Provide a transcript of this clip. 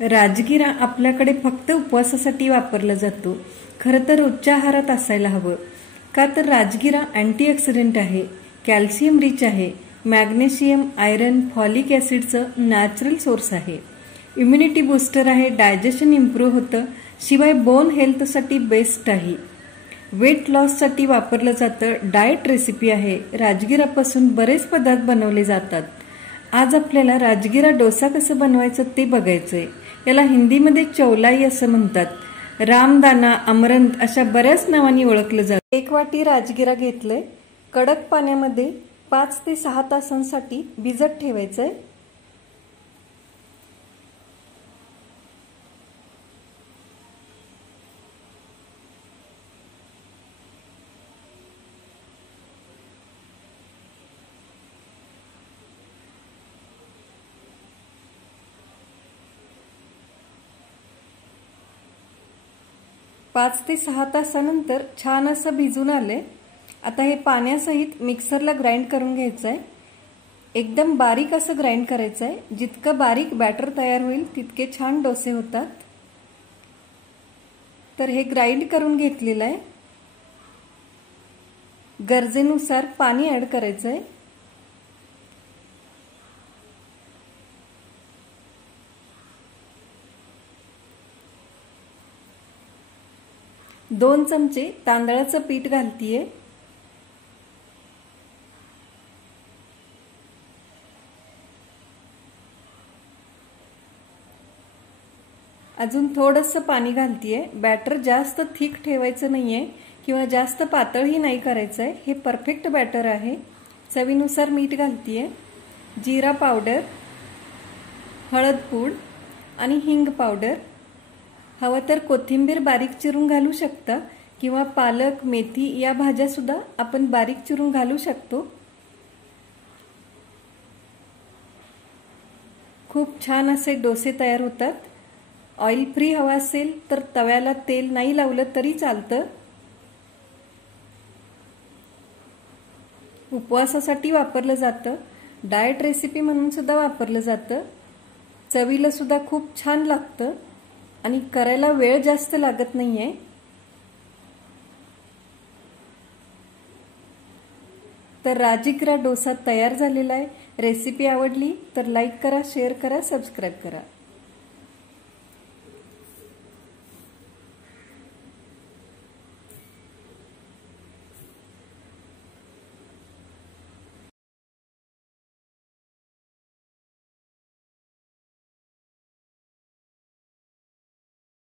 राजगिरा आपल्याकडे फक्त उपवासासाठी वापरला जातो. खरं तर रोजच्या आहारात असायला हवं. का तर राजगिरा अँटीऑक्सिडंट आहे, कॅल्शियम रिच आहे, मॅग्नेशियम, आयरन, फॉलिक ॲसिडचं नॅचरल सोर्स आहे, इम्युनिटी बूस्टर आहे, डायजेशन इम्प्रूव्ह होतं, शिवाय बोन हेल्थसाठी बेस्ट आहे. वेट लॉससाठी वापरलं जातं. डाएट रेसिपी आहे. राजगिरापासून बरेच पदार्थ बनवले जातात. आज आपल्याला राजगिरा डोसा कसं बनवायचं ते बघायचंय. याला हिंदीमध्ये चौलाई असं म्हणतात. रामदाना, अमरंत अशा बऱ्याच नावांनी ओळखलं जातं. 1 वाटी राजगिरा घेतलंय. कडक पाण्यामध्ये 5 ते 6 तासांसाठी भिजत ठेवायचंय. पाच ते 6 तासानंतर छान असं भिजून आले. आता हे पाण्यासहित मिक्सरला ग्राइंड करून घ्यायचंय. एकदम बारीक असं ग्राइंड करायचंय. जितकं बारीक बॅटर तयार होईल तितके छान डोसे होतात. तर हे ग्राइंड करून घेतलेलं आहे. गरजेनुसार पाणी ऍड करायचंय. दोन चमचे तांदळाचं पीठ घालतीये. अजून थोडंसं पाणी घालतीये. बॅटर जास्त थिक ठेवायचं नाहीये किंवा जास्त पातळही नाही करायचंय. हे परफेक्ट बॅटर आहे. चवीनुसार मीठ घालतीये. जिरा पावडर, हळद पूड आणि हिंग पावडर. हवं तर कोथिंबीर बारीक चिरून घालू शकता किंवा पालक, मेथी या भाज्या सुद्धा आपण बारीक चिरून घालू शकतो. खूप छान असे डोसे तयार होतात. ऑइल फ्री हवा असेल तर तव्याला तेल नाही लावलं तरी चालतं. उपवासासाठी वापरलं जातं. डाएट रेसिपी म्हणून सुद्धा वापरलं जातं. चवीला सुद्धा खूप छान लागतं आणि करायला वेळ जास्त लागत नाहीये. तर राजगिरा डोसा तयार झालेला आहे. रेसिपी आवडली तर लाईक करा, शेअर करा, सबस्क्राईब करा.